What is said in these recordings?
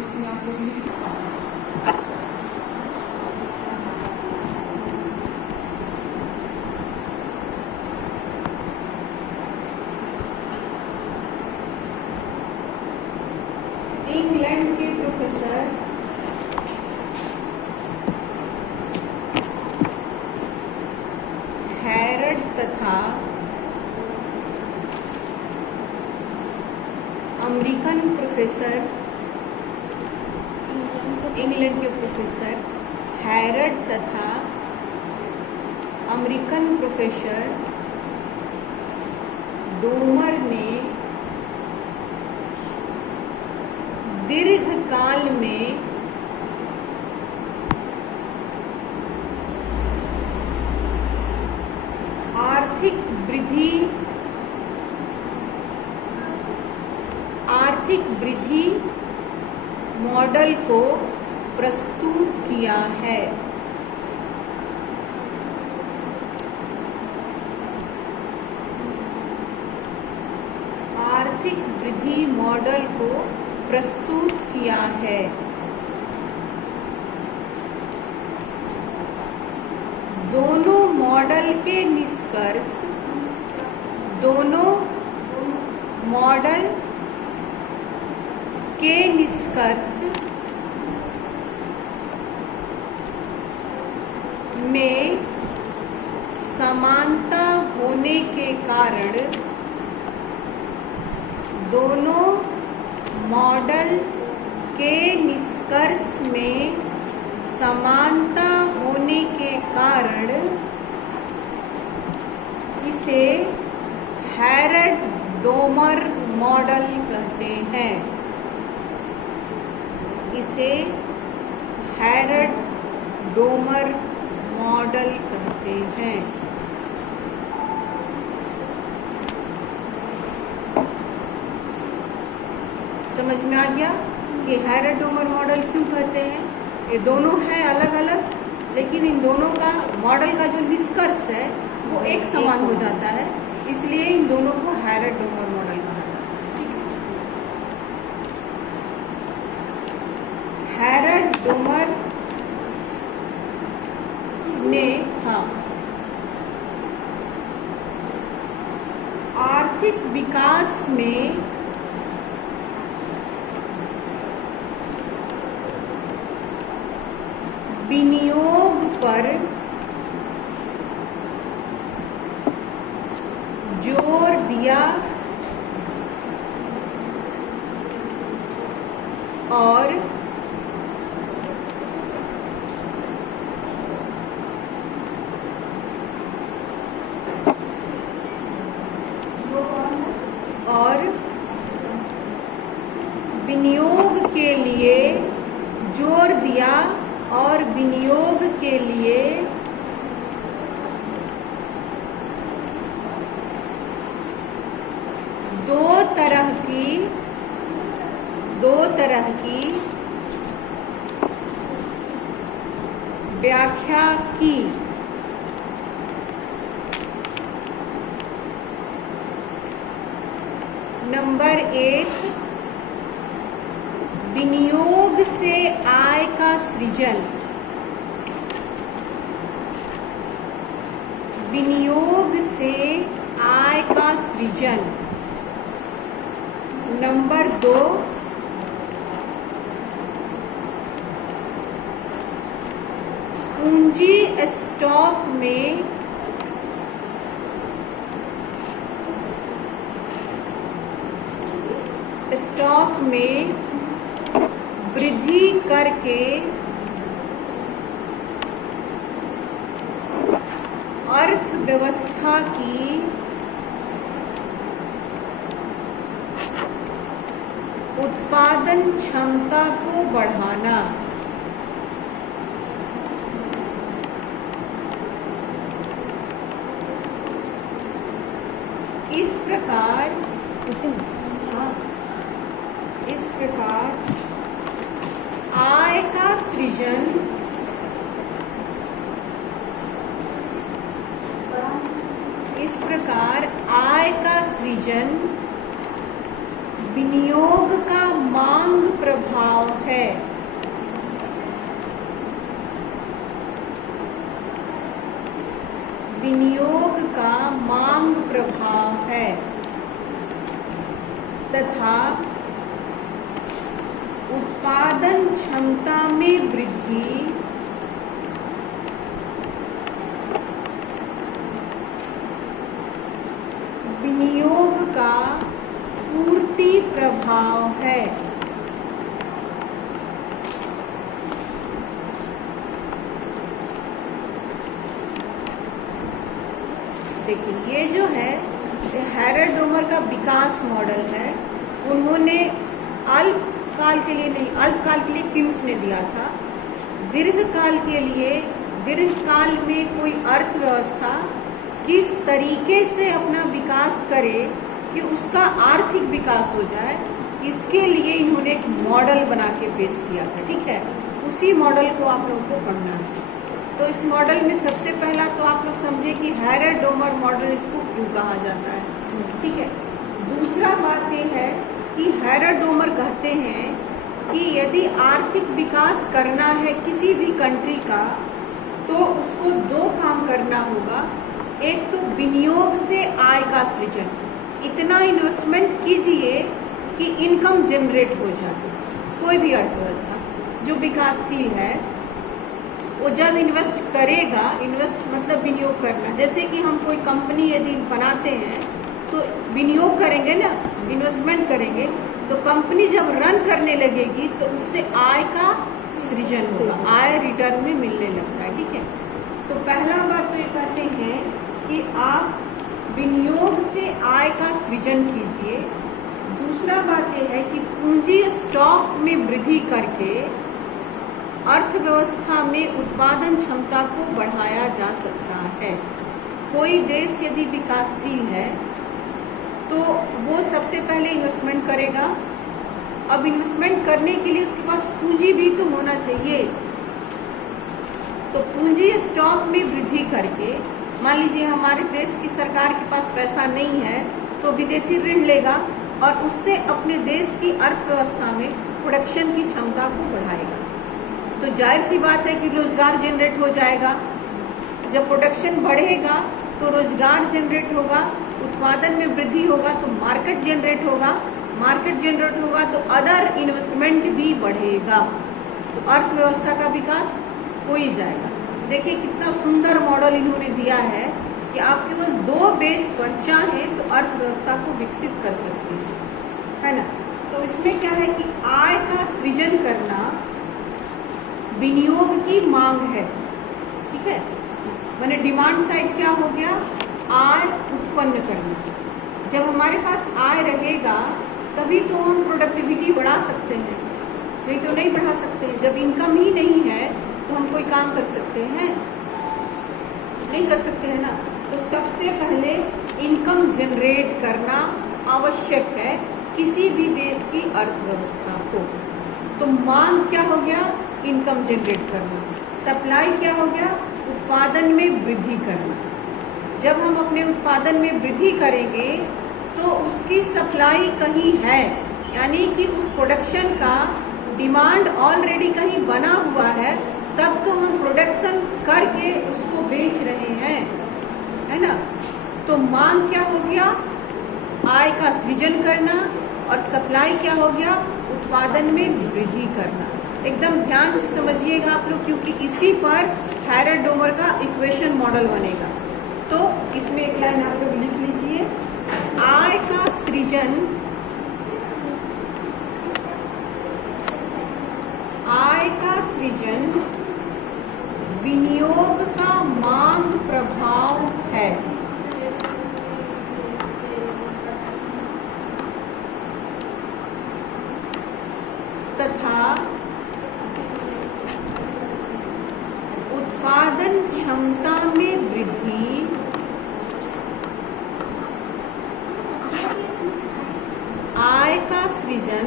इसमें आप लोग लिख इंग्लैंड के प्रोफेसर हैरड तथा अमेरिकन प्रोफेसर इंग्लैंड के प्रोफेसर हैरड तथा अमेरिकन प्रोफेसर डोमर ने दीर्घकाल में आर्थिक वृद्धि मॉडल को प्रस्तुत किया है। आर्थिक वृद्धि मॉडल को प्रस्तुत किया है। दोनों मॉडल के निष्कर्ष में समानता होने के कारण दोनों मॉडल के निष्कर्ष में समानता होने के कारण इसे हैरड-डोमर मॉडल कहते हैं। इसे हैरड-डोमर मॉडल कहते हैं। समझ में आ गया कि हैरड-डोमर मॉडल क्यों कहते हैं? ये दोनों है अलग अलग, लेकिन इन दोनों का मॉडल का जो निष्कर्ष है वो एक समान हो जाता है, इसलिए इन दोनों को हैरड-डोमर मॉडल कहा जाता है। हैरड-डोमर ने आर्थिक विकास में विनियोग पर जोर दिया और विनियोग के लिए जोर दिया और विनियोग के लिए दो तरह की व्याख्या की। नंबर 1, विनियोग से आय का सृजन। विनियोग से आय का सृजन। नंबर 2, पूंजी स्टॉक में वृद्धि करके अर्थव्यवस्था की उत्पादन क्षमता को बढ़ाना। इस प्रकार आय का सृजन विनियोग का मांग प्रभाव प्रभाव है। विनियोग का मांग प्रभाव है तथा उत्पादन क्षमता में वृद्धि विनियोग का पूर्ति प्रभाव है। देखिए ये जो है हैरल्ड डोमर का विकास मॉडल है। उन्होंने अल्पकाल के लिए नहीं, अल्पकाल के लिए किन्स ने दिया था। दीर्घकाल के लिए, दीर्घकाल में कोई अर्थव्यवस्था किस तरीके से अपना विकास करे कि उसका आर्थिक विकास हो जाए, इसके लिए इन्होंने एक मॉडल बना के पेश किया था। ठीक है, उसी मॉडल को आप लोगों को पढ़ना है। तो इस मॉडल में सबसे पहला तो आप लोग समझे कि हैरल्ड डोमर मॉडल इसको क्यों कहा जाता है। ठीक है, दूसरा बात ये है कि हैरल्ड डोमर कहते हैं कि यदि आर्थिक विकास करना है किसी भी कंट्री का, तो उसको दो काम करना होगा। एक तो विनियोग से आय का सृजन, इतना इन्वेस्टमेंट कीजिए कि इनकम जनरेट हो जाए। कोई भी अर्थव्यवस्था जो विकासशील है वो जब इन्वेस्ट करेगा, इन्वेस्ट मतलब विनियोग करना, जैसे कि हम कोई कंपनी यदि बनाते हैं तो विनियोग करेंगे ना, इन्वेस्टमेंट करेंगे, तो कंपनी जब रन करने लगेगी तो उससे आय का सृजन होगा, आय रिटर्न में मिलने लगता है। ठीक है, तो पहला बात तो ये कहते हैं कि आप विनियोग से आय का सृजन कीजिए। दूसरा बात यह है कि पूंजी स्टॉक में वृद्धि करके अर्थव्यवस्था में उत्पादन क्षमता को बढ़ाया जा सकता है। कोई देश यदि विकासशील है तो वो सबसे पहले इन्वेस्टमेंट करेगा। अब इन्वेस्टमेंट करने के लिए उसके पास पूंजी भी तो होना चाहिए। तो पूंजी स्टॉक में वृद्धि करके, मान लीजिए हमारे देश की सरकार के पास पैसा नहीं है तो विदेशी ऋण लेगा और उससे अपने देश की अर्थव्यवस्था में प्रोडक्शन की क्षमता को बढ़ाएगा। तो जाहिर सी बात है कि रोजगार जनरेट हो जाएगा। जब प्रोडक्शन बढ़ेगा तो रोजगार जनरेट होगा, उत्पादन में वृद्धि होगा तो मार्केट जनरेट होगा, मार्केट जनरेट होगा तो अदर इन्वेस्टमेंट भी बढ़ेगा, तो अर्थव्यवस्था का विकास हो ही जाएगा। देखिए कितना सुंदर मॉडल इन्होंने दिया है कि आप केवल दो बेस पर चाहें तो अर्थव्यवस्था को विकसित कर सकते हैं, है ना। तो इसमें क्या है कि आय का सृजन करना विनियोग की मांग है। ठीक है, मैंने डिमांड साइड क्या हो गया, आय उत्पन्न करना। जब हमारे पास आय रहेगा तभी तो हम प्रोडक्टिविटी बढ़ा सकते हैं, नहीं तो नहीं बढ़ा सकते हैं। जब इनकम ही नहीं है तो हम कोई काम कर सकते हैं, नहीं कर सकते हैं ना। तो सबसे पहले इनकम जनरेट करना आवश्यक है किसी भी देश की अर्थव्यवस्था को। तो मांग क्या हो गया, इनकम जनरेट करना। सप्लाई क्या हो गया, उत्पादन में वृद्धि करना। जब हम अपने उत्पादन में वृद्धि करेंगे तो उसकी सप्लाई कहीं है, यानी कि उस प्रोडक्शन का डिमांड ऑलरेडी कहीं बना हुआ है, तब तो हम प्रोडक्शन करके उसको बेच रहे हैं, है ना। तो मांग क्या हो गया, आय का सृजन करना, और सप्लाई क्या हो गया, उत्पादन में वृद्धि करना। एकदम ध्यान से समझिएगा आप लोग, क्योंकि इसी पर हैरल्ड डोमर का इक्वेशन मॉडल बनेगा। तो इसमें एक लाइन आप लोग लिख लीजिए, आय का सृजन, आय का सृजन विनियोग का मांग प्रभाव है। तथा उत्पादन क्षमता में वृद्धि आय का सृजन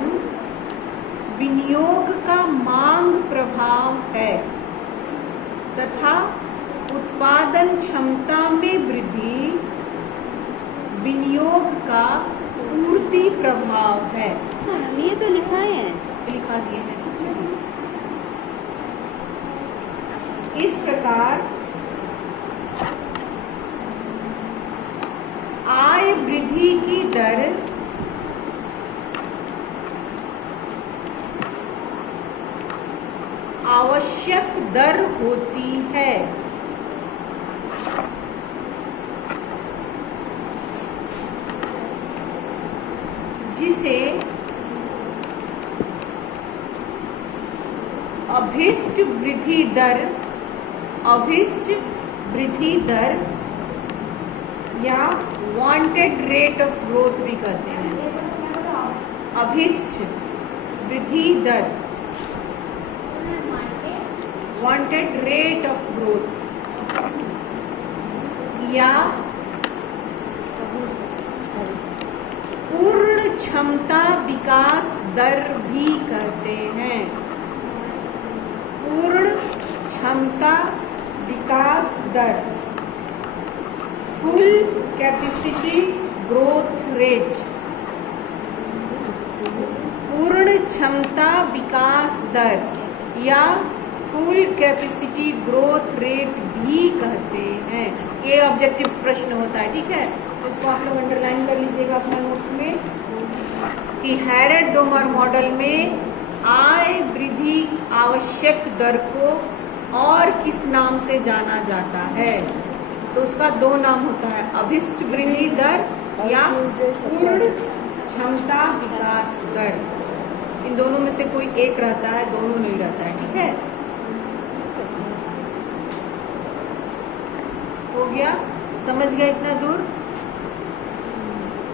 विनियोग का मांग प्रभाव है तथा उत्पादन क्षमता में वृद्धि विनियोग का पूर्ति प्रभाव है। ये तो लिखा है। लिखा बता दिए हैं। इस प्रकार आय वृद्धि की दर आवश्यक दर होती है जिसे अभीष्ट वृद्धि दर या वांटेड रेट ऑफ ग्रोथ भी कहते हैं। अभीष्ट वृद्धि दर, वांटेड रेट ऑफ ग्रोथ या पूर्ण क्षमता विकास दर भी कहते हैं। पूर्ण क्षमता विकास दर, फुल कैपेसिटी ग्रोथ रेट, पूर्ण क्षमता विकास दर या फुल कैपेसिटी ग्रोथ रेट भी कहते हैं। ये ऑब्जेक्टिव प्रश्न होता है, ठीक है। तो इसको आप लोग अंडरलाइन कर लीजिएगा अपने नोट्स में कि हैरेड-डोमर मॉडल में आय वृद्धि आवश्यक दर को और किस नाम से जाना जाता है। तो उसका दो नाम होता है, अभीष्ट वृद्धि दर या पूर्ण क्षमता विकास दर। इन दोनों में से कोई एक रहता है, दोनों नहीं रहता है, ठीक है। हो गया, समझ गए इतना दूर।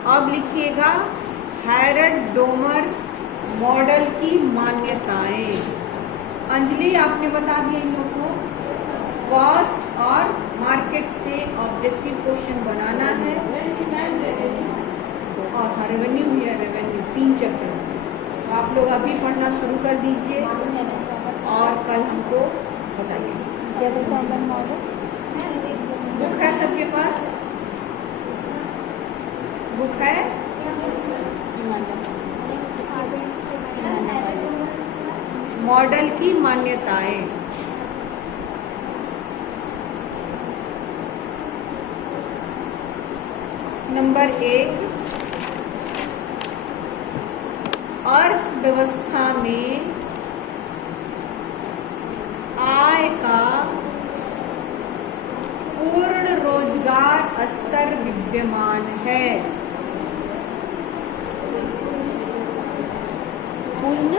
अब लिखिएगा हैरेड-डोमर मॉडल की मान्यताएं। अंजलि आपने बता दिया इन लोगों को कॉस्ट और मार्केट से ऑब्जेक्टिव क्वेश्चन बनाना है और रेवेन्यू भी है, रेवेन्यू 3 चैप्टर्स में। तो आप लोग अभी पढ़ना शुरू कर दीजिए और कल हमको बताइए। बुक है सबके पास? बुक है? मॉडल की मान्यताएं। नंबर 1, अर्थव्यवस्था में आय का पूर्ण रोजगार स्तर विद्यमान है। पूर्ण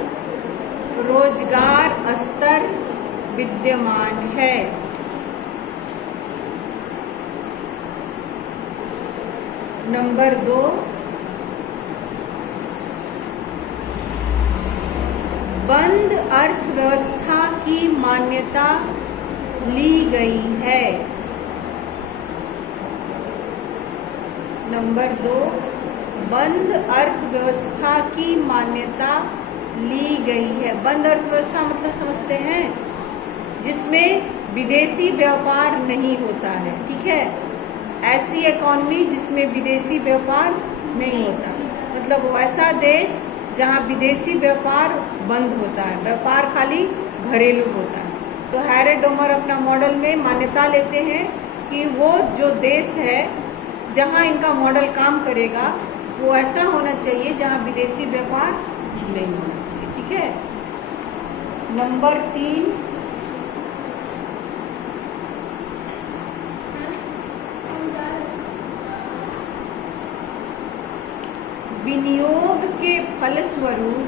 रोजगार स्तर विद्यमान है। नंबर 2, बंद अर्थव्यवस्था की मान्यता ली गई है। नंबर 2, बंद अर्थव्यवस्था की मान्यता ली गई है। बंद अर्थव्यवस्था मतलब समझते हैं जिसमें विदेशी व्यापार नहीं होता है, ठीक है। ऐसी इकॉनमी जिसमें विदेशी व्यापार नहीं होता, मतलब वैसा देश जहां विदेशी व्यापार बंद होता है, व्यापार खाली घरेलू होता है। तो हैरेड-डोमर अपना मॉडल में मान्यता लेते हैं कि वो जो देश है जहां इनका मॉडल काम करेगा वो ऐसा होना चाहिए जहां विदेशी व्यापार नहीं होना चाहिए, ठीक है। नंबर 3, विनियोग के फलस्वरूप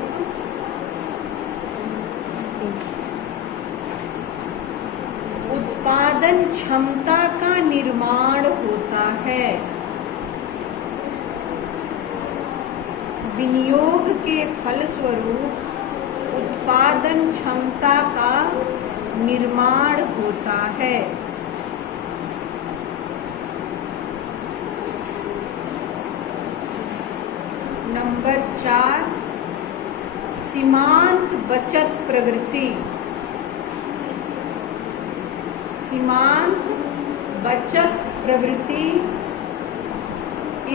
उत्पादन क्षमता का निर्माण होता है। विनियोग के फलस्वरूप उत्पादन क्षमता का निर्माण होता है। नंबर 4, सीमांत बचत प्रवृत्ति। सीमांत बचत प्रवृत्ति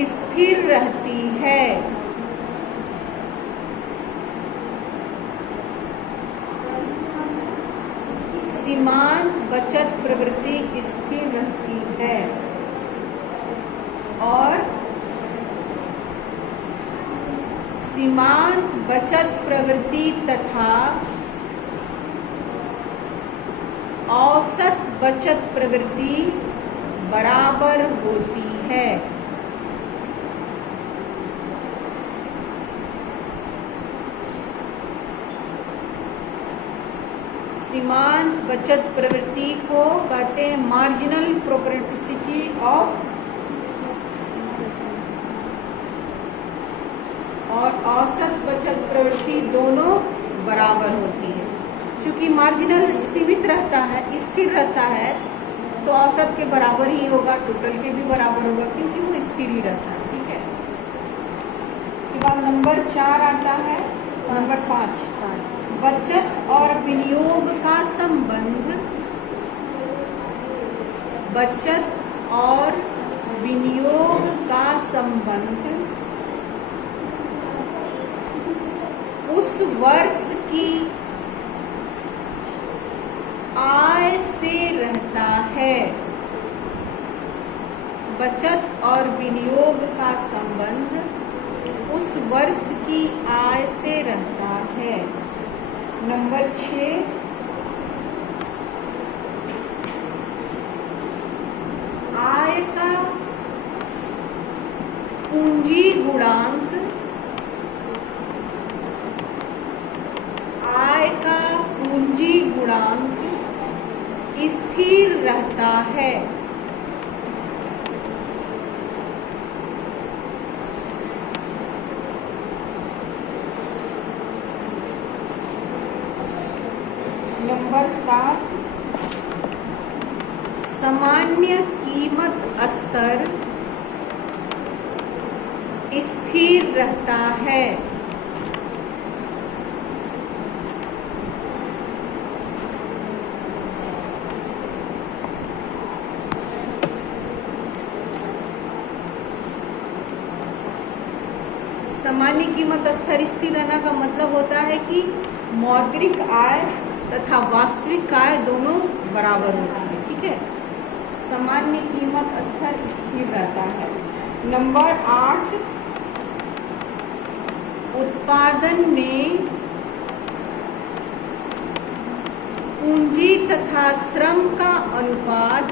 स्थिर रहती है। सीमांत बचत प्रवृत्ति स्थिर रहती है और सीमांत बचत प्रवृत्ति तथा औसत बचत प्रवृत्ति बराबर होती है। सीमांत बचत प्रवृत्ति को कहते हैं मार्जिनल प्रोपेंसिटी ऑफ, और औसत बचत प्रवृत्ति दोनों बराबर होती है। चूंकि मार्जिनल सीमित रहता है, स्थिर रहता है, तो औसत के बराबर ही होगा, टोटल के भी बराबर होगा, क्योंकि वो स्थिर ही रहता है। ठीक है। उसके बाद नंबर 4 आता है, नंबर 5 बचत और विनियोग का संबंध। बचत और विनियोग का संबंध उस वर्ष की आय से रहता है। बचत और विनियोग का संबंध उस वर्ष की आय से रहता है। नंबर 6 आय का पूंजी गुणांक। आय का पूंजी गुणांक स्थिर रहता है। नंबर 7 सामान्य कीमत स्तर स्थिर रहता है। सामान्य कीमत स्तर स्थिर रहना का मतलब होता है कि मौद्रिक आय तथा वास्तविक आय दोनों बराबर होती है। ठीक है। सामान्य कीमत स्तर स्थिर रहता है। नंबर 8 उत्पादन में पूंजी तथा श्रम का अनुपात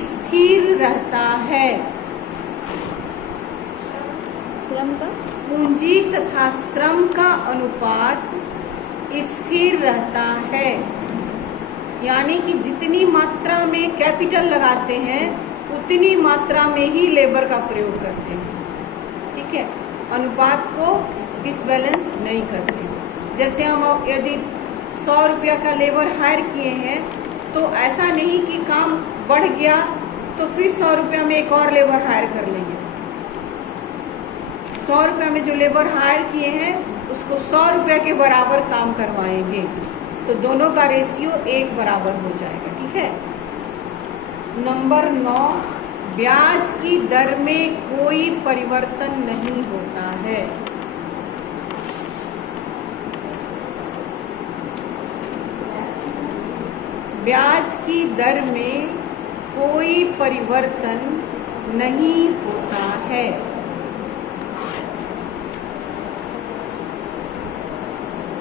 स्थिर रहता है। श्रम का पूंजी तथा श्रम का अनुपात स्थिर रहता है। यानी कि जितनी मात्रा में कैपिटल लगाते हैं उतनी मात्रा में ही लेबर का प्रयोग करते हैं। ठीक है। अनुपात को डिसबैलेंस नहीं करते। जैसे हम यदि 100 रुपया का लेबर हायर किए हैं तो ऐसा नहीं कि काम बढ़ गया तो फिर 100 रुपया में एक और लेबर हायर कर लेंगे। 100 रुपया में जो लेबर हायर किए हैं उसको 100 रुपया के बराबर काम करवाएंगे, तो दोनों का रेशियो 1 बराबर हो जाएगा। ठीक है। नंबर 9 ब्याज की दर में कोई परिवर्तन नहीं होता है। ब्याज की दर में कोई परिवर्तन नहीं होता है।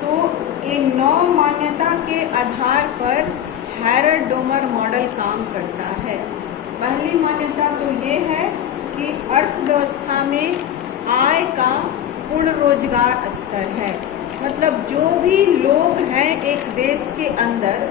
तो इन 9 मान्यता के आधार पर हैरर-डोमर मॉडल काम करता है। पहली मान्यता तो ये है कि अर्थव्यवस्था में आय का पूर्ण रोजगार स्तर है। मतलब जो भी लोग हैं एक देश के अंदर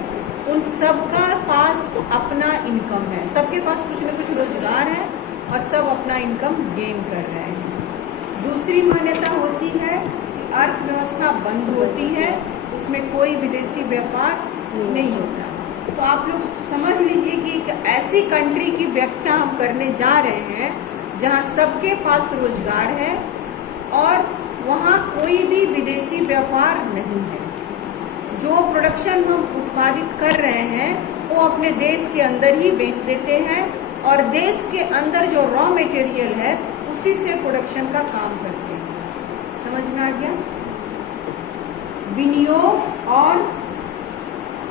उन सबका पास अपना इनकम है, सबके पास कुछ न कुछ रोजगार है और सब अपना इनकम गेन कर रहे हैं। दूसरी मान्यता होती है कि अर्थव्यवस्था बंद होती है, उसमें कोई विदेशी व्यापार नहीं होता। तो आप लोग समझ लीजिए कि एक ऐसी कंट्री की व्याख्या हम करने जा रहे हैं जहां सबके पास रोजगार है और वहां कोई भी विदेशी व्यापार नहीं है। जो प्रोडक्शन हम उत्पादित कर रहे हैं वो अपने देश के अंदर ही बेच देते हैं और देश के अंदर जो रॉ मटेरियल है उसी से प्रोडक्शन का काम करते हैं। समझ में आ गया? विनियोग और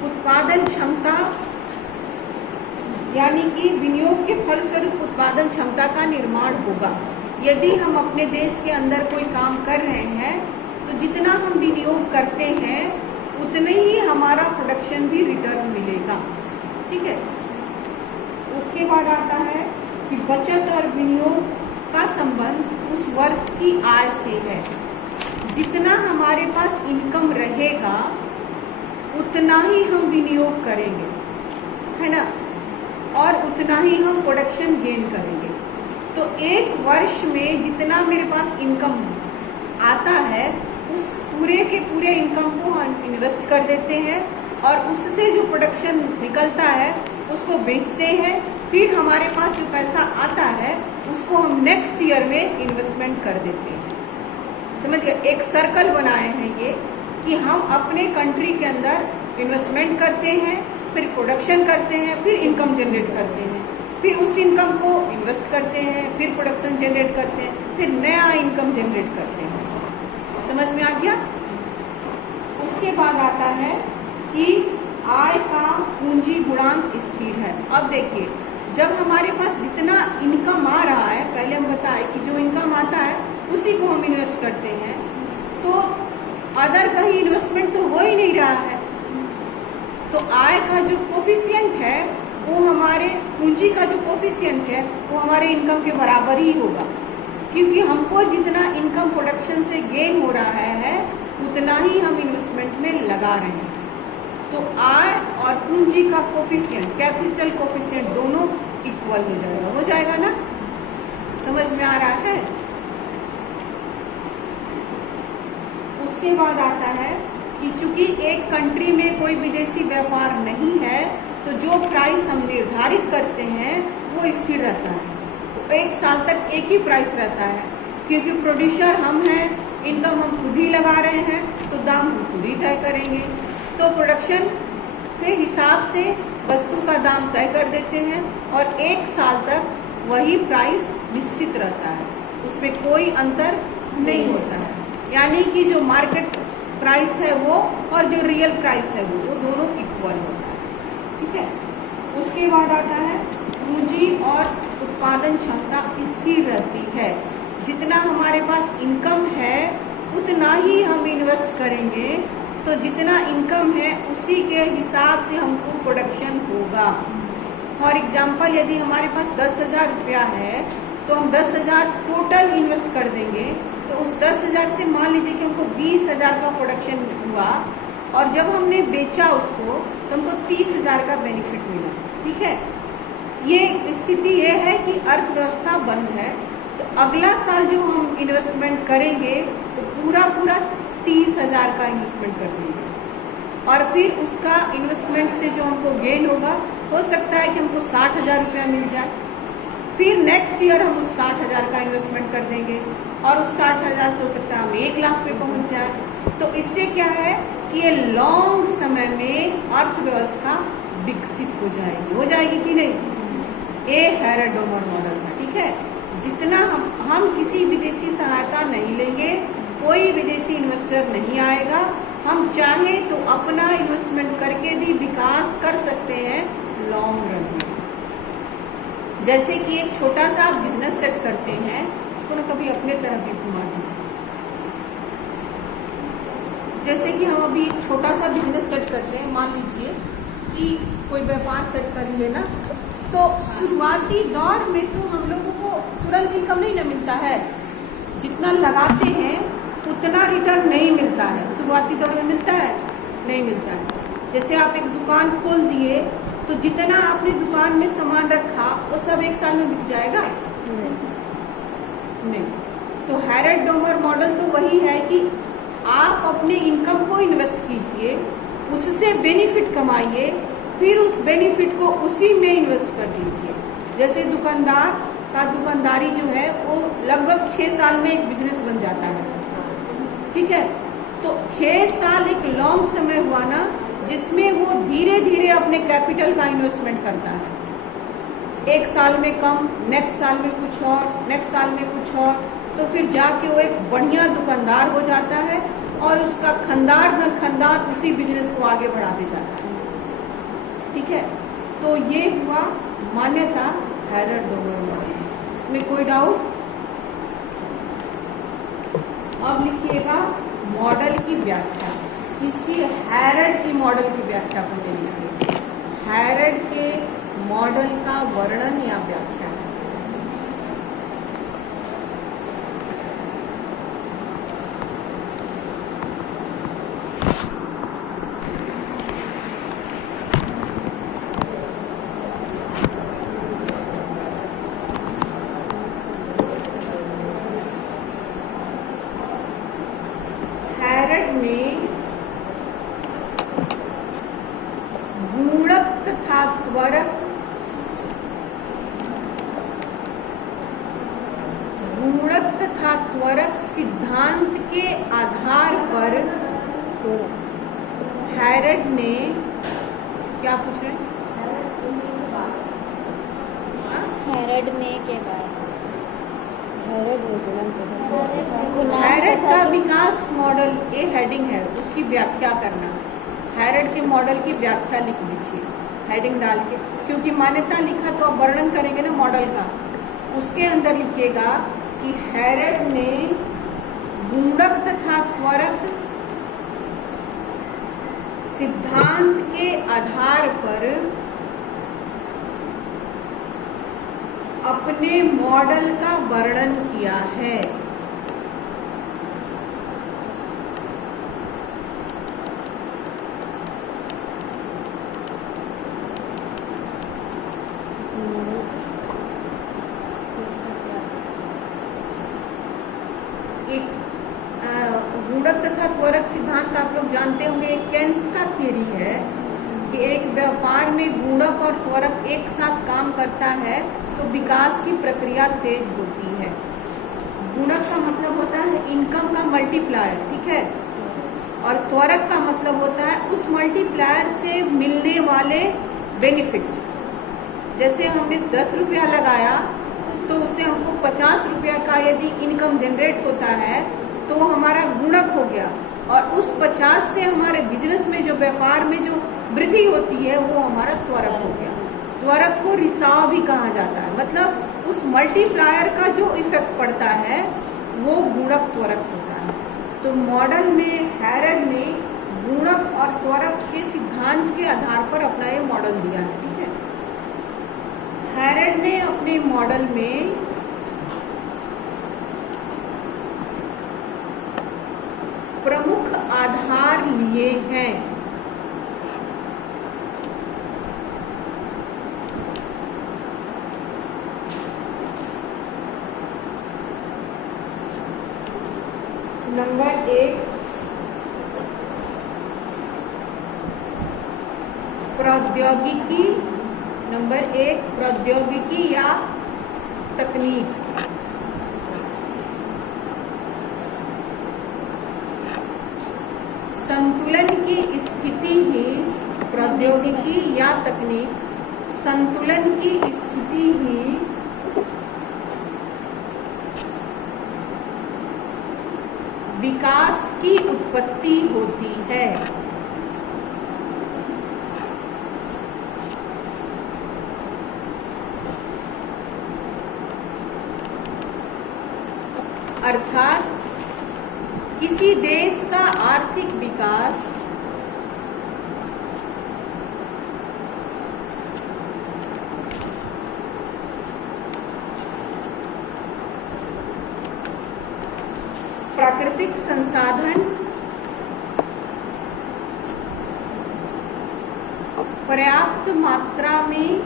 उत्पादन क्षमता, यानी कि विनियोग के फलस्वरूप उत्पादन क्षमता का निर्माण होगा। यदि हम अपने देश के अंदर कोई काम कर रहे हैं तो जितना हम विनियोग करते हैं उतने ही हमारा प्रोडक्शन भी रिटर्न मिलेगा। ठीक है। उसके बाद आता है कि बचत और विनियोग का संबंध उस वर्ष की आय से है। जितना हमारे पास इनकम रहेगा उतना ही हम विनियोग करेंगे, है ना, और उतना ही हम प्रोडक्शन गेन करेंगे। तो एक वर्ष में जितना मेरे पास इनकम आता है उस पूरे के पूरे इनकम को हम इन्वेस्ट कर देते हैं और उससे जो प्रोडक्शन निकलता है उसको बेचते हैं। फिर हमारे पास जो पैसा आता है उसको हम नेक्स्ट ईयर में इन्वेस्टमेंट कर देते हैं। समझ गए? एक सर्कल बनाए हैं ये कि हम अपने कंट्री के अंदर इन्वेस्टमेंट करते हैं, फिर प्रोडक्शन करते हैं, फिर इनकम जनरेट करते हैं, फिर उस इनकम को इन्वेस्ट करते हैं, फिर प्रोडक्शन जनरेट करते हैं, फिर नया इनकम जनरेट करते हैं। समझ में आ गया? उसके बाद आता है कि आय का पूंजी गुणांक स्थिर है। अब देखिए, जब हमारे पास जितना इनकम आ रहा है, पहले हम बताए कि जो इनकम आता है उसी को हम इन्वेस्ट करते हैं, तो अदर कहीं इन्वेस्टमेंट तो हो ही नहीं रहा है। तो आय का जो कोफिशिएंट है वो हमारे पूंजी का जो कोफिशिएंट है वो हमारे इनकम के बराबर ही होगा, क्योंकि हमको जितना इनकम प्रोडक्शन से गेन हो रहा है उतना ही हम इन्वेस्टमेंट में लगा रहे हैं। तो आय और पूंजी का कोफिशिएंट, कैपिटल कोफिशिएंट दोनों इक्वल हो जाएगा ना? समझ में आ रहा है? उसके बाद आता है कि चूंकि एक कंट्री में कोई विदेशी व्यापार नहीं है तो जो प्राइस हम निर्धारित करते हैं वो स्थिर रहता है। तो एक साल तक एक ही प्राइस रहता है, क्योंकि प्रोड्यूसर हम हैं, इनकम हम खुद ही लगा रहे हैं, तो दाम हम खुद ही तय करेंगे। तो प्रोडक्शन के हिसाब से वस्तु का दाम तय कर देते हैं और एक साल तक वही प्राइस निश्चित रहता है, उसमें कोई अंतर नहीं होता है। यानी कि जो मार्केट प्राइस है वो और जो रियल प्राइस है वो दोनों इक्वल होता है। ठीक है। उसके बाद आता है पूंजी और उत्पादन क्षमता स्थिर रहती है। जितना हमारे पास इनकम है उतना ही हम इन्वेस्ट करेंगे, तो जितना इनकम है उसी के हिसाब से हमको प्रोडक्शन होगा। फॉर एग्जाम्पल, यदि हमारे पास 10,000 रुपया है तो हम 10,000 टोटल इन्वेस्ट कर देंगे, तो उस 10,000 से मान लीजिए कि हमको 20,000 का प्रोडक्शन हुआ और जब हमने बेचा उसको तो हमको 30,000 का बेनिफिट मिला। ठीक है। ये स्थिति ये है कि अर्थव्यवस्था बंद है, तो अगला साल जो हम इन्वेस्टमेंट करेंगे तो पूरा 30,000 का इन्वेस्टमेंट कर देंगे और फिर उसका इन्वेस्टमेंट से जो हमको गेन होगा, हो सकता है कि हमको 60,000 रुपया मिल जाए। फिर नेक्स्ट ईयर हम उस 60,000 का इन्वेस्टमेंट कर देंगे और उस 60,000 से हो सकता है हम 1 लाख पे पहुंच जाए। तो इससे क्या है कि ये लॉन्ग समय में अर्थव्यवस्था विकसित हो जाएगी कि नहीं? ये हैरल्ड डोमर मॉडल है। ठीक है। जितना हम किसी विदेशी सहायता नहीं लेंगे, कोई विदेशी इन्वेस्टर नहीं आएगा, हम चाहें तो अपना इन्वेस्टमेंट करके भी विकास कर सकते हैं लॉन्ग रन में। जैसे कि एक छोटा सा बिजनेस सेट करते हैं, उसको ना कभी अपने तरफ भी घुमा दीजिए। जैसे कि हम अभी एक छोटा सा बिजनेस सेट करते हैं, मान लीजिए कि कोई व्यापार सेट कर लेना, तो शुरुआती दौर में तो हम लोगों को तुरंत इनकम नहीं ना मिलता है, जितना लगाते हैं उतना रिटर्न नहीं मिलता है। शुरुआती दौर में मिलता है? नहीं मिलता है। जैसे आप एक दुकान खोल दिए तो जितना आपने दुकान में सामान रखा वो सब 1 साल में बिक जाएगा? नहीं। तो हैरल्ड डोमर मॉडल तो वही है कि आप अपने इनकम को इन्वेस्ट कीजिए, उससे बेनिफिट कमाइए, फिर उस बेनिफिट को उसी में इन्वेस्ट कर दीजिए। जैसे दुकानदार का दुकानदारी जो है वो लगभग 6 साल में एक बिजनेस बन जाता है। ठीक है। तो 6 साल एक लॉन्ग समय हुआ ना, जिसमें वो धीरे धीरे अपने कैपिटल का इन्वेस्टमेंट करता है। 1 साल में कम, नेक्स्ट साल में कुछ और, नेक्स्ट साल में कुछ और, तो फिर जाके वो एक बढ़िया दुकानदार हो जाता है और उसका खंदार दर खंदार उसी बिजनेस को आगे बढ़ाते जाता है। ठीक है, तो ये हुआ मान्यता हैरर-डोमर मॉडल। इसमें कोई डाउट? अब लिखिएगा मॉडल की व्याख्या। इसकी हैरड की मॉडल की व्याख्या पहले लिखिए। हैरड के मॉडल का वर्णन या व्याख्या। हैरड ने गुणक तथा त्वरक सिद्धांत के आधार पर हैरड ने क्या पूछ रहे हैं? हैरड ने के बाद हैरड का विकास मॉडल, ये हेडिंग है, उसकी व्याख्या करना। हैरड के मॉडल की व्याख्या लिख लीजिए हेडिंग डाल के, क्योंकि मान्यता लिखा तो अब वर्णन करेंगे ना मॉडल का। उसके अंदर लिखिएगा कि हैरड ने गुणक तथा त्वरक सिद्धांत के आधार पर अपने मॉडल का वर्णन किया है। एक गुणक तथा त्वरक सिद्धांत आप लोग जानते होंगे, एक केन्स का थियरी है कि एक व्यापार में गुणक और त्वरक एक साथ काम करता है तो विकास की प्रक्रिया तेज होती है। गुणक का मतलब होता है इनकम का मल्टीप्लायर, ठीक है, और त्वरक का मतलब होता है उस मल्टीप्लायर से मिलने वाले बेनिफिट। जैसे हमने 10 रुपया लगाया तो उससे हमको 50 रुपया का यदि इनकम जनरेट होता है तो हमारा गुणक हो गया, और उस 50 से हमारे बिजनेस में जो व्यापार में जो वृद्धि होती है वो हमारा त्वरक हो गया। त्वरक को रिसाव भी कहा जाता है, मतलब उस मल्टीप्लायर का जो इफेक्ट पड़ता है वो गुणक त्वरक होता है। तो मॉडल में हैरड ने गुणक और त्वरक के सिद्धांत के आधार पर अपना ये मॉडल दिया है। ठीक है, हैरड ने अपने मॉडल में प्रमुख आधार लिए हैं। नंबर 1 प्रौद्योगिकी, नंबर 1 प्रौद्योगिकी या तकनीक। संतुलन की स्थिति ही प्रौद्योगिकी या तकनीक, संतुलन की स्थिति ही विकास की उत्पत्ति होती है। अर्थात किसी देश का आर्थिक विकास प्राकृतिक संसाधन, पर्याप्त मात्रा में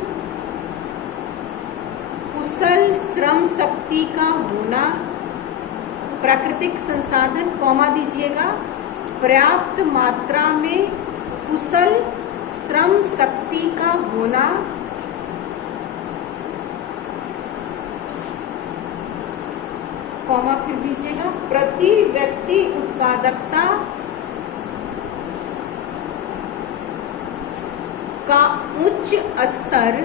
कुशल श्रम शक्ति का होना, प्राकृतिक संसाधन कॉमा दीजिएगा, पर्याप्त मात्रा में कुशल श्रम शक्ति का होना, कॉमा फिर दीजिएगा, प्रति व्यक्ति उत्पादकता का उच्च स्तर,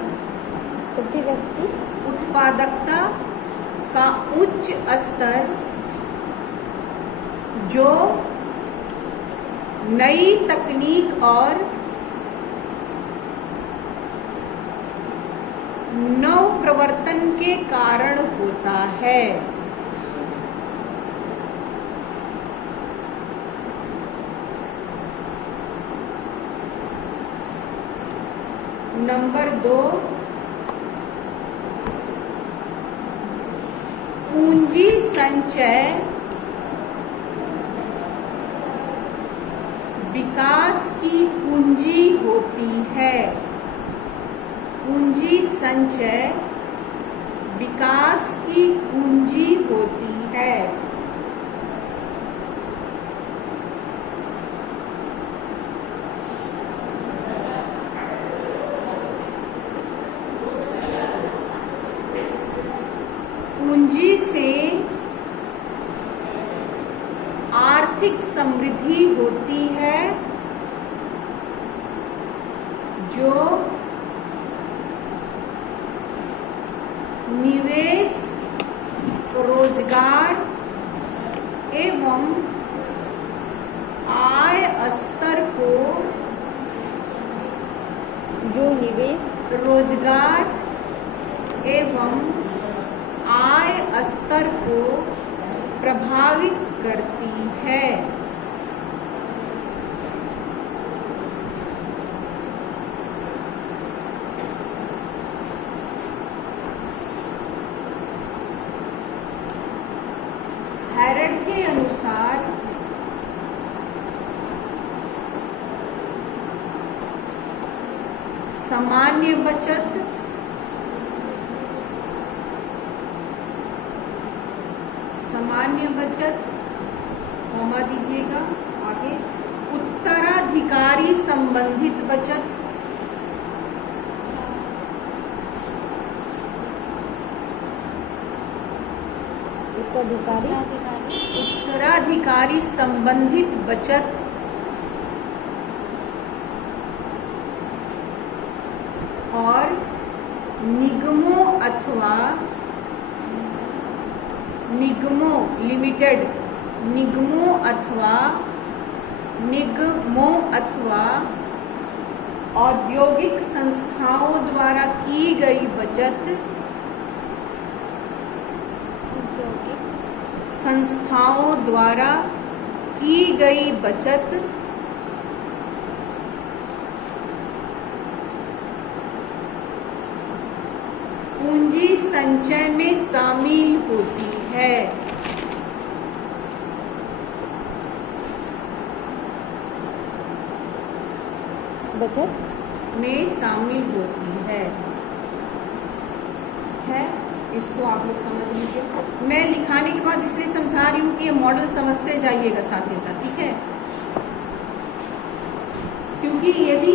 प्रति व्यक्ति उत्पादकता का उच्च स्तर जो नई तकनीक और नव प्रवर्तन के कारण होता है। नंबर 2, पूंजी संचय विकास की कुंजी होती है। पूंजी संचय विकास की कुंजी होती है। पूंजी से आर्थिक समृद्धि होती है जो निवेश, रोजगार एवं आय स्तर को, जो निवेश, रोजगार एवं आय स्तर को प्रभावित करती है। हैरड के अनुसार सामान्य बचत कॉमा दीजिएगा आगे, उत्तराधिकारी संबंधित बचत, उत्तराधिकारी संबंधित बचत और निगमों अथवा औद्योगिक संस्थाओं द्वारा की गई बचत, पूंजी संचय में शामिल होती है। बचत में शामिल होती है। इसको आप लोग समझ लीजिए। मैं लिखाने के बाद इसलिए समझा रही हूँ कि ये मॉडल समझते जाइएगा साथ ही साथ, ठीक है? क्योंकि यदि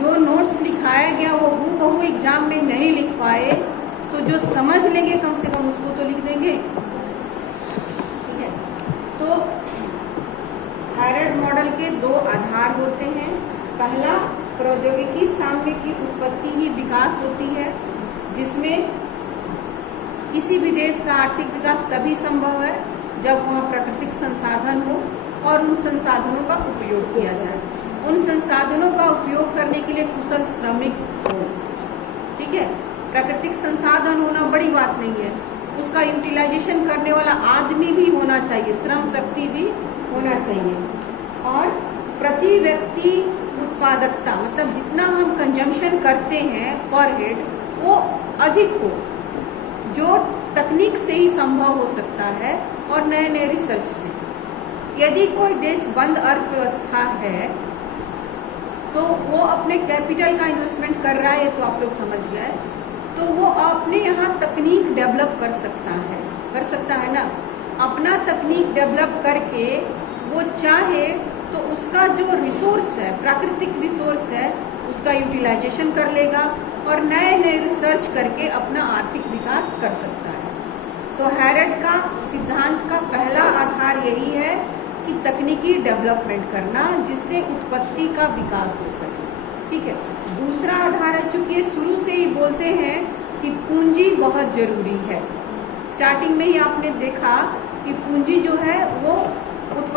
जो नोट्स लिखाया गया वो हूबहू एग्जाम में नहीं लिख पाए तो जो समझ लेंगे कम से कम उसको तो लिख देंगे, ठीक है? तो हैरड मॉडल के 2 आधार होते हैं। पहला, प्रौद्योगिकी साम्य की उत्पत्ति ही विकास होती है, जिसमें किसी भी देश का आर्थिक विकास तभी संभव है जब वहाँ प्राकृतिक संसाधन हो और उन संसाधनों का उपयोग किया जाए। उन संसाधनों का उपयोग करने के लिए कुशल श्रमिक हो, ठीक है? प्राकृतिक संसाधन होना बड़ी बात नहीं है, उसका यूटिलाइजेशन करने वाला आदमी भी होना चाहिए, श्रम शक्ति भी होना चाहिए। और प्रति व्यक्ति उत्पादकता, मतलब जितना हम कंजम्पशन करते हैं पर हेड वो अधिक हो, जो तकनीक से ही संभव हो सकता है और नए नए रिसर्च से। यदि कोई देश बंद अर्थव्यवस्था है तो वो अपने कैपिटल का इन्वेस्टमेंट कर रहा है, तो आप लोग समझ गए, तो वो अपने यहाँ तकनीक डेवलप कर सकता है ना। अपना तकनीक डेवलप करके वो चाहे तो उसका जो रिसोर्स है, प्राकृतिक रिसोर्स है, उसका यूटिलाइजेशन कर लेगा और नए नए रिसर्च करके अपना आर्थिक विकास कर सकता है। तो हैरड का सिद्धांत का पहला आधार यही है कि तकनीकी डेवलपमेंट करना जिससे उत्पत्ति का विकास हो सके, ठीक है? दूसरा आधार है, चूंकि ये शुरू से ही बोलते हैं कि पूंजी बहुत जरूरी है। स्टार्टिंग में ही आपने देखा कि पूंजी जो है वो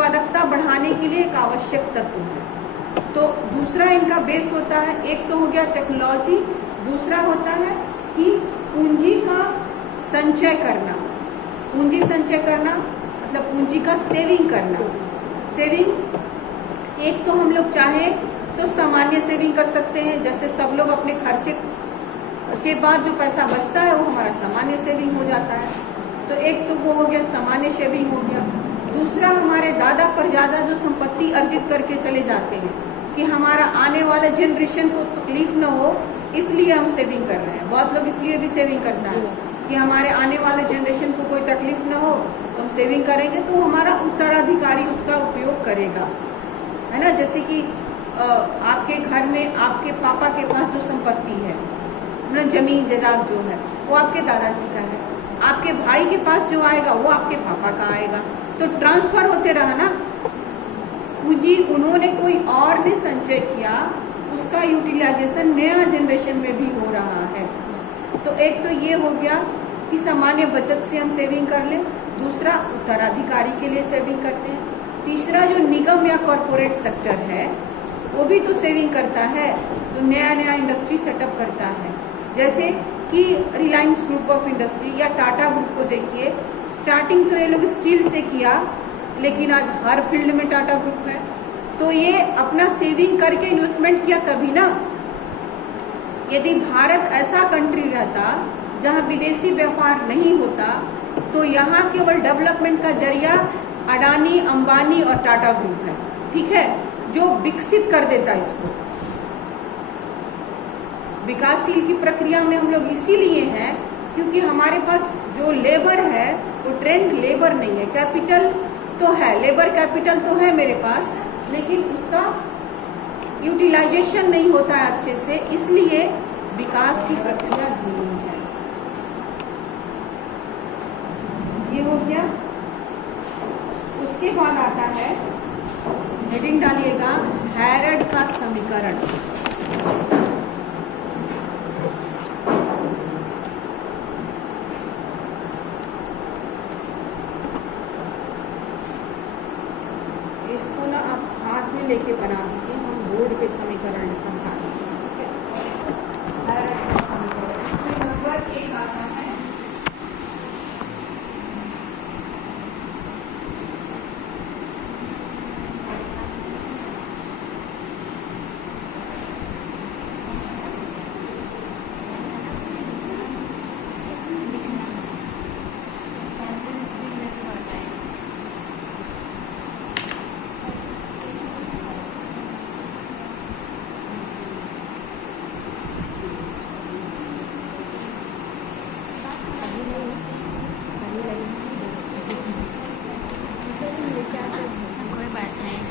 उत्पादकता बढ़ाने के लिए एक आवश्यक तत्व है। तो दूसरा इनका बेस होता है, एक तो हो गया टेक्नोलॉजी, दूसरा होता है कि पूंजी का संचय करना। पूंजी संचय करना मतलब पूंजी का सेविंग करना। सेविंग एक तो हम लोग चाहे तो सामान्य सेविंग कर सकते हैं, जैसे सब लोग अपने खर्चे के बाद जो पैसा बचता है वो हमारा सामान्य सेविंग हो जाता है। तो एक तो वो हो गया सामान्य सेविंग हो गया। दूसरा हमारे दादा परदादा जो संपत्ति अर्जित करके चले जाते हैं कि हमारा आने वाले जनरेशन को तकलीफ न हो, इसलिए हम सेविंग कर रहे हैं। बहुत लोग इसलिए भी सेविंग करता है कि हमारे आने वाले जनरेशन को कोई तकलीफ न हो, तो हम सेविंग करेंगे तो हमारा उत्तराधिकारी उसका उपयोग करेगा, है ना। जैसे कि आपके घर में आपके पापा के पास जो संपत्ति है, मतलब जमीन जायदाद जो है वो आपके दादाजी का है, आपके भाई के पास जो आएगा वो आपके पापा का आएगा। तो ट्रांसफर होते रहा ना। पूंजी उन्होंने कोई और ने संचय किया, उसका यूटिलाइजेशन नया जनरेशन में भी हो रहा है। तो एक तो ये हो गया कि सामान्य बचत से हम सेविंग कर लें, दूसरा उत्तराधिकारी के लिए सेविंग करते हैं, तीसरा जो निगम या कॉरपोरेट सेक्टर है वो भी तो सेविंग करता है, तो नया नया इंडस्ट्री सेटअप करता है। जैसे कि रिलायंस ग्रुप ऑफ इंडस्ट्री या टाटा ग्रुप को देखिए, स्टार्टिंग तो ये लोग स्टील से किया, लेकिन आज हर फील्ड में टाटा ग्रुप है। तो ये अपना सेविंग करके इन्वेस्टमेंट किया तभी ना। यदि भारत ऐसा कंट्री रहता जहां विदेशी व्यापार नहीं होता, तो यहाँ केवल डेवलपमेंट का जरिया अडानी, अंबानी और टाटा ग्रुप है, ठीक है, जो विकसित कर देता इसको। विकासशील की प्रक्रिया में हम लोग इसीलिए हैं क्योंकि हमारे पास जो लेबर है वो ट्रेंड लेबर नहीं है। कैपिटल तो है, लेबर कैपिटल तो है मेरे पास, लेकिन उसका यूटिलाइजेशन नहीं होता है अच्छे से, इसलिए विकास की प्रक्रिया धीमी है। ये हो गया। उसके बाद आता है, हेडिंग डालिएगा, हैरड का समीकरण। इसको ना आप हाथ में लेके बना दीजिए, हम बोर्ड पे समीकरण समझा देंगे। हैरड का समीकरण, इसमें नंबर 1 आता है कोई बात नहीं।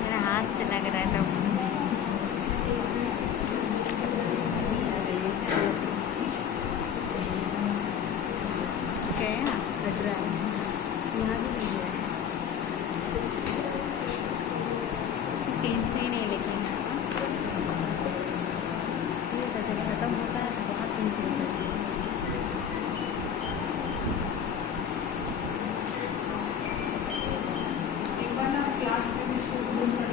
मेरा हाथ से लग रहा है तो क्या लग रहा है, यहाँ भी नहीं है, पेन से ही नहीं, लेकिन ये जब खत्म होता है तो बहुत पेनफुल होती है। एक बार ना क्लास में इसको घूम कर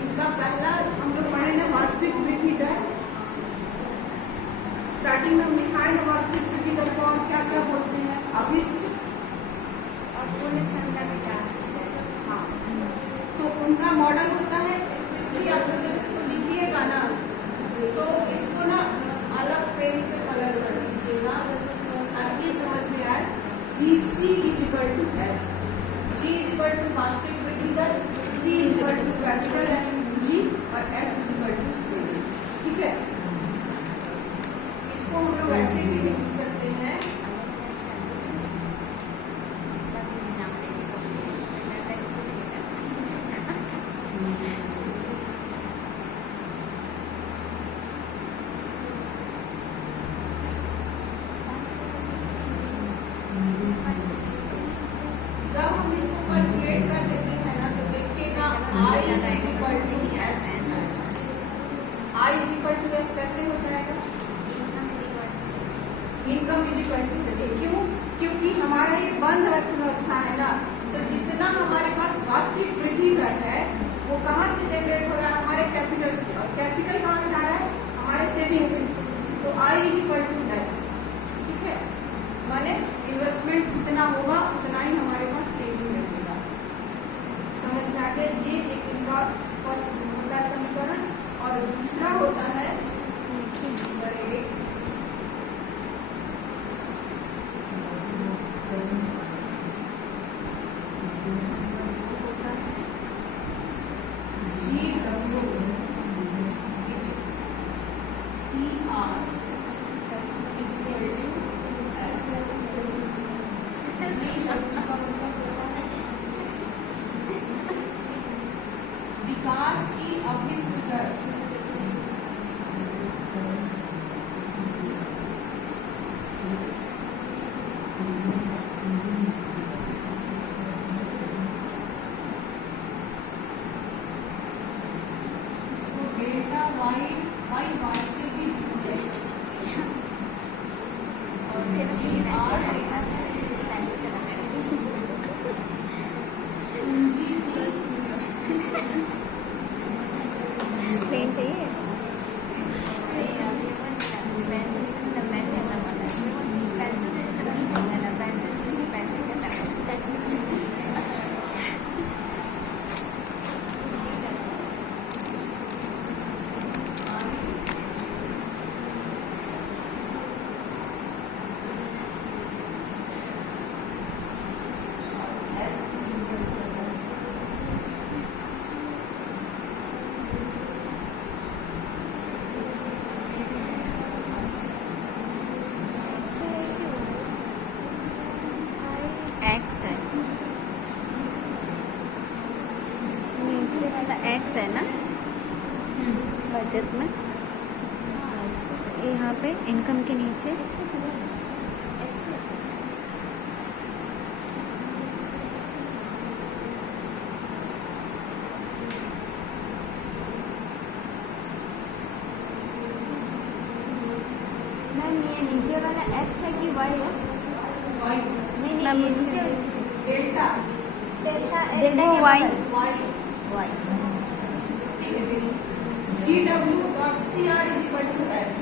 इनका पहला हम लोग पढ़े ना वास्तविक वृद्धि दर। स्टार्टिंग में हम लिखाए ना वास्तविक वृद्धि दर को और क्या क्या बोलते हैं, अभिष्ट और पूर्ण क्षमता विकास। हाँ, तो उनका मॉडल होता है, स्पेशली आप जब इसको लिखिएगा ना तो इसको ना अलग पेन से कलर कर दीजिएगा ताकि समझ में आए। GC = S, इक्वल टू वास्तविक वृद्धि दर, C equal to capital MG और S इक्वल टू C। ठीक है, इसको हम लोग ऐसे भी लिख सकते हैं। जब हम इसको कैलकुलेट कर देते हैं ना तो देखिएगा I is equal to S, I is equal to S कैसे हो जाएगा? इनकम इज इक्वल टू से। क्यों? क्योंकि हमारा ये बंद अर्थव्यवस्था है ना, तो जितना हमारे पास वास्तविक वृद्धि दर है वो कहाँ से जनरेट हो रहा है? हमारे कैपिटल से। और कैपिटल कहाँ से आ रहा है? हमारे सेविंग्स से। तो I is equal to S। ठीक है, माने इन्वेस्टमेंट जितना होगा उतना ही हमारे पास सेविंग रहेगा। समझ में आ गया? ये एक इनका फर्स्ट होता है समीकरण। और दूसरा होता है विकास की अभिष्ट दर। इसको डेल्टा वाई वाई से भी पेन चाहिए? एक्स है, नीचे वाला एक्स है ना बजट में, यहाँ पे इनकम के नीचे ये नीचे वाला एक्स है कि वाई है? वाई मैम उसके डेल्टा वो Y Y GW.CR is equal to S।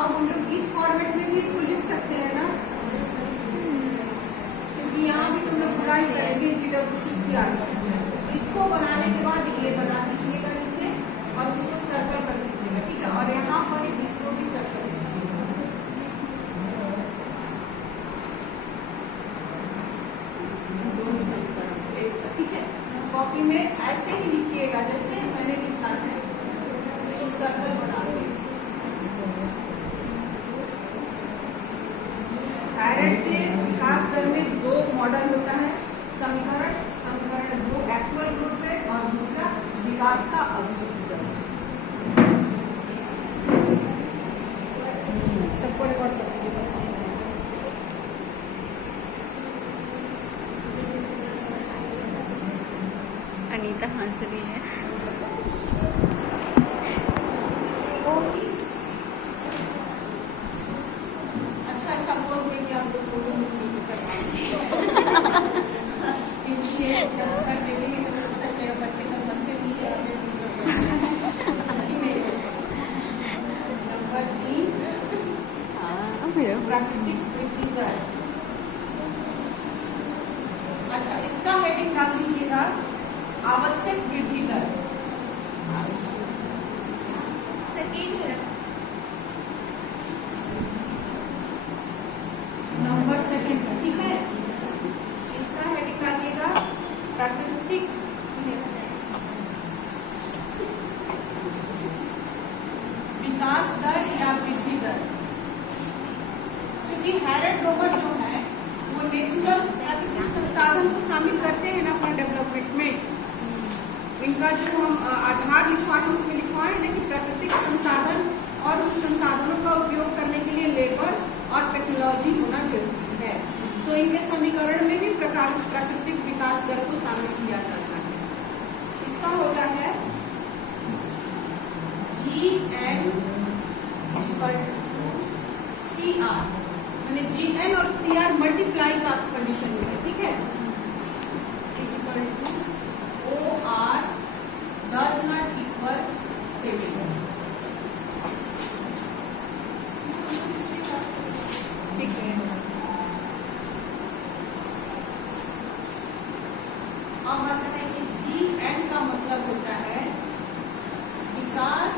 अब हम लोग इस फॉर्मेट में भी इसको लिख सकते हैं ना, क्योंकि यहाँ भी तुम लोग पूरा ही करेंगे GW.CR। इसको बनाने के बाद ये बना दीजिएगा नीचे और उसको सर्कल कर दीजिएगा। ठीक है, और यहाँ पर इसको भी सर्कल दीजिएगा। ठीक है, कॉपी में ऐसे ही लिखिएगा जैसे मैंने लिखा है, इसको सर्कल बना दीजिए। थायराइड के विकास दर में दो मॉडल होता है, समीकरण 2 एक्चुअल ग्रोथ रेट और दूसरा विकास का अभिष्ट दर। सबको रिकॉर्ड कर दीजिए। अनीता हंस रही है। अच्छा सपोज देखिए आप लोग फोटो जब सर देखेंगे तो पता चलेगा बच्चे का मस्ते नंबर 3 प्राकृतिक वृद्धि दर। अच्छा, इसका हेडिंग डाल दीजिएगा आवश्यक वृद्धि दर। नंबर सेकंड, ठीक है। इसका हेडिंग डालिएगा नेचुरल प्राकृतिक संसाधन को शामिल करते हैं ना अपना डेवलपमेंट में, इनका जो हम आधार लिखवाए हैं उसमें लिखवाए ना कि प्राकृतिक संसाधन और उन संसाधनों का उपयोग करने के लिए लेबर और टेक्नोलॉजी होना जरूरी है। तो इनके समीकरण में भी प्राकृतिक विकास दर को शामिल किया जाता है। इसका होता है GN CR, यानी GN और CR मल्टीप्लाई का कंडीशन में है, ठीक है, equal to OR does not equal 6। ठीक है, अब आता है कि GN का मतलब होता है विकास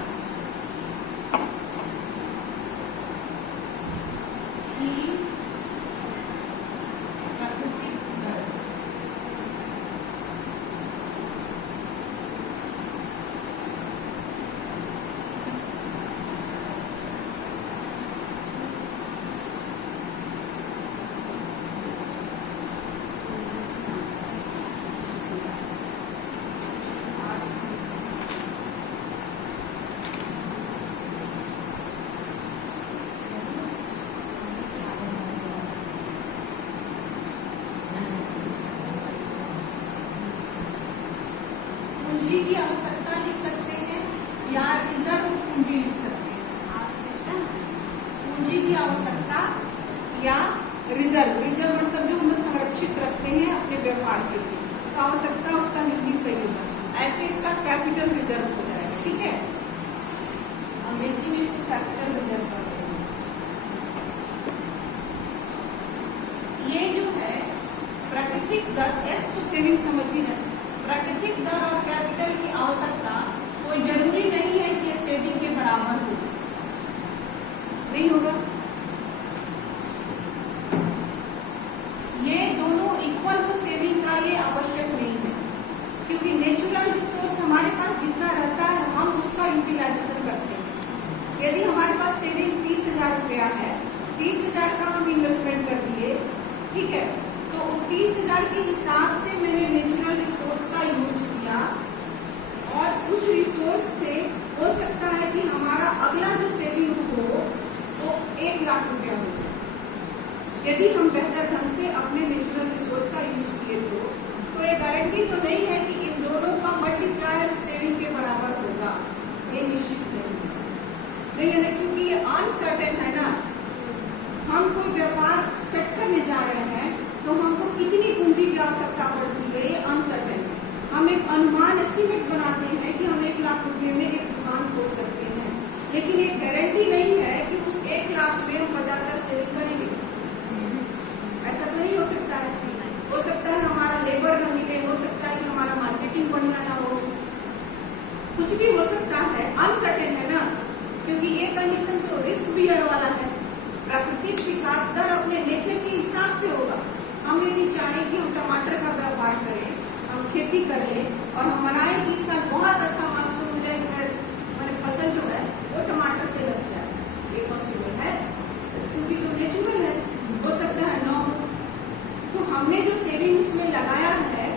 की प्राकृतिक दर। पूंजी की आवश्यकता लिख सकते हैं या रिजर्व पूंजी लिख सकते हैं। आवश्यकता पूंजी की आवश्यकता या रिजर्व, रिजर्व मतलब जो हम लोग संरक्षित रखते हैं अपने व्यापार के लिए, तो आवश्यकता उसका हिंदी सही होगा, ऐसे इसका कैपिटल रिजर्व हो जाएगा, ठीक है, अंग्रेजी में इसको कैपिटल रिजर्व करते हैं। ये जो है प्राकृतिक दर, एस तो सेविंग समझी है, प्राकृतिक दर और कैपिटल की आवश्यकता कोई जरूरी नहीं है कि सेविंग के बराबर हो, नहीं होगा, ये दोनों इक्वल हो सेविंग का ये आवश्यक नहीं है, क्योंकि नेचुरल रिसोर्स हमारे पास जितना रहता है हम उसका यूटिलाइजेशन करते हैं। यदि हमारे पास सेविंग 30,000 रुपया है, 30,000 का हम इन्वेस्टमेंट कर दिए, ठीक है, तो 30,000 के हिसाब से मैंने नेचुरल रिसोर्स का यूज किया और उस रिसोर्स से हो सकता है कि हमारा अगला जो सेविंग हो वो 1 लाख रुपया हो जाए, यदि हम बेहतर ढंग से अपने नेचुरल रिसोर्स का यूज किए तो ये गारंटी तो नहीं है कि इन दोनों का मल्टीप्लायर सेविंग के बराबर होगा, ये निश्चित नहीं है ना, क्योंकि ये अनसर्टेन है ना, हम कोई व्यापार सेट करने जा रहे हैं तो हमको कितनी पूंजी की आवश्यकता पड़ती है ये अनसर्टेन है। हम एक अनुमान एस्टिमेट बनाते हैं कि हम 1 लाख रुपए में एक दुकान खोल सकते हैं, लेकिन ये गारंटी नहीं है कि उस 1 लाख में हम 50,000 सेविंग करेंगे, ऐसा तो नहीं हो सकता है। हो सकता है हमारा लेबर न मिले, हो सकता है कि हमारा मार्केटिंग बढ़िया ना हो, कुछ भी हो सकता है, अनसर्टेन है ना, क्योंकि ये कंडीशन तो रिस्क बियर वाला है। प्राकृतिक विकास दर अपने नेचर के हिसाब से होगा। हम यदि चाहें कि हम टमाटर का व्यापार करें, हम खेती कर लें और हम मनाएं कि इस साल बहुत अच्छा मानसून हो जाए, हमारी फसल जो है वो टमाटर से लग जाए, ये पॉसिबल है क्योंकि जो नेचुरल है, हो सकता है न हो, तो हमने जो सेविंग उसमें लगाया है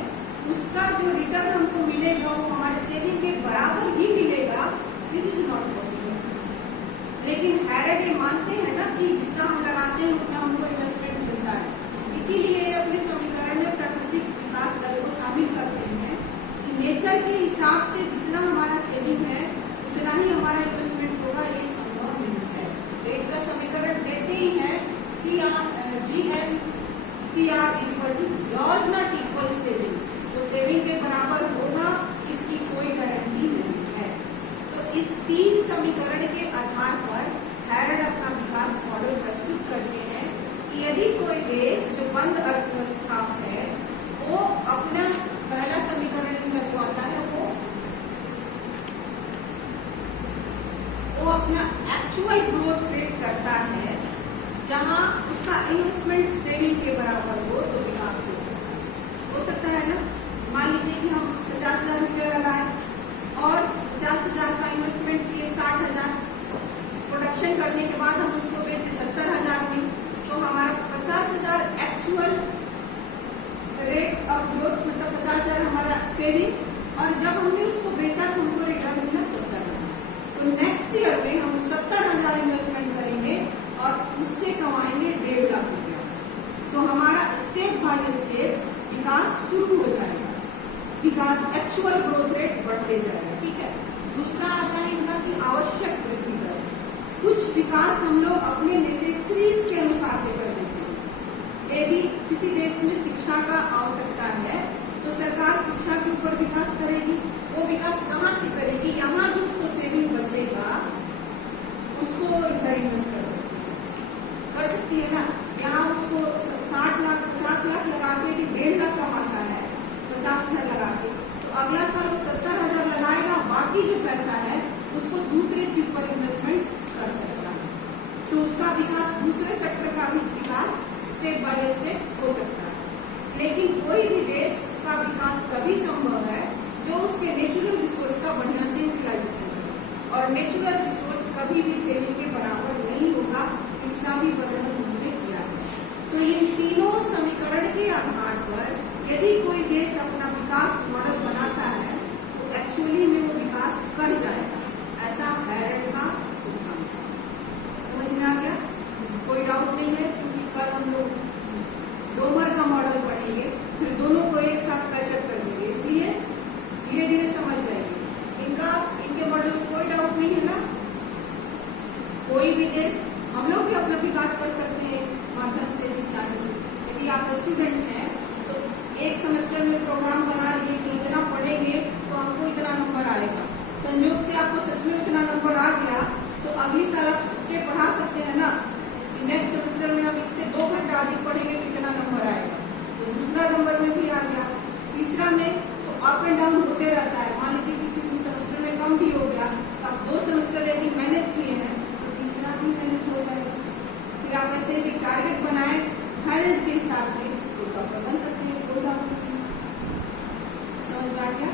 उसका जो रिटर्न हमको मिलेगा वो हमारे सेविंग के बराबर ही मिलेगा, दिस इज नॉट पॉसिबल। लेकिन हैरेडे मानते हैं ना कि जितना हम लगाते हैं उतना हमको इन्वेस्टमेंट मिलता है, इसीलिए अपने समीकरण में प्राकृतिक विकास दर को शामिल करते हैं कि नेचर के हिसाब से जितना हमारा सेविंग है उतना ही हमारा इन्वेस्टमेंट होगा, ये संभव नहीं है। तो इसका समीकरण देते ही है GN CR does not equal saving, तो सेविंग के बराबर होगा इसकी कोई गारंटी नहीं है। तो इस 3 समीकरण के आधार पर हैरड अपना विकास मॉडल प्रस्तुत करते हैं कि यदि कोई देश जो बंद अर्थव्यवस्था है वो अपना पहला समीकरण इनका जो आता है वो अपना एक्चुअल ग्रोथ रेट करता है, जहां उसका इन्वेस्टमेंट सेविंग के बराबर हो तो विकास हो सकता है ना। मान लीजिए कि हम 50,000 रुपया लगाए और 50,000 का इन्वेस्टमेंट किए, 60,000 प्रोडक्शन करने के बाद हम उसको बेचे 70,000 में, तो हमारा 50,000 एक्चुअल सेविंग, और जब हमने उसको बेचा तो हमको रिटर्न मिला 70,000। तो नेक्स्ट ईयर में हम 70,000 इन्वेस्टमेंट करेंगे और उससे कमाएंगे 1.5 लाख रुपया। तो हमारा स्टेप बाय स्टेप विकास शुरू हो जाएगा, विकास एक्चुअल ग्रोथ रेट बढ़ते जाएगा। ठीक है। दूसरा आता है इनका कि आवश्यक वृद्धि दर। कुछ विकास हम लोग अपने नेसेसरीज के अनुसार से कर देते हैं। यदि किसी देश में शिक्षा का आवश्यकता है तो सरकार शिक्षा के ऊपर विकास करेगी। वो विकास कहाँ से करेगी? यहाँ जो उसको सेविंग बचेगा उसको इधर इन्वेस्ट कर सकती है ना। यहाँ उसको 60 लाख 50 लाख लगा के 1.5 लाख कमाता है 50,000 लगा के, तो अगला साल वो 70,000 लगाएगा, बाकी जो पैसा है उसको दूसरे चीज पर इन्वेस्टमेंट कर सकता है। तो उसका विकास, दूसरे सेक्टर का भी विकास स्टेप बाय स्टेप हो सकता है। लेकिन कोई भी देश का विकास तभी संभव है जो उसके नेचुरल रिसोर्स का बढ़िया से यूटिलाइजेशन हो, और नेचुरल रिसोर्स कभी भी सेविंग के बराबर नहीं होगा। इसका भी वर्णन उन्होंने किया है। तो इन तीनों समीकरण के आधार पर यदि कोई देश अपना विकास मॉडल बनाता है तो एक्चुअली में वो विकास कर जाएगा। ऐसा हैरल्ड का सिद्धांत है। समझ में आ गया? कोई डाउट नहीं है, क्योंकि कल हम लोग डोमर का मॉडल पढ़ेंगे, फिर दोनों को एक साथ कैचअप कर देंगे, इसलिए धीरे धीरे समझ जाएंगे। इनके मॉडल में कोई डाउट नहीं है ना। कोई भी देश, हम लोग भी अपना विकास कर सकते हैं इस माध्यम से भी चाहे। यदि आप स्टूडेंट हैं तो एक सेमेस्टर में प्रोग्राम बना लिए कि इतना पढ़ेंगे तो हमको इतना नंबर आएगा। संयोग से आपको सच में इतना नंबर आ गया तो अगली साल आप इसके पढ़ा सकते हैं ना। नेक्स्ट सेमेस्टर में आप इससे 2 घंटा अधिक पढ़ेंगे तो कितना नंबर आएगा, तो दूसरा नंबर में भी आ गया। तीसरा में तो अप एंड डाउन होते रहता है। मान लीजिए किसी सेमेस्टर में कम भी हो गया तो आप 2 सेमेस्टर यदि मैनेज किए हैं तो तीसरा भी मैनेज हो जाएगा। फिर आप ऐसे यदि टारगेट बनाए हैरल्ड के हिसाब से तो आप बन सकते हैं। कोई बात नहीं। समझ में आ गया?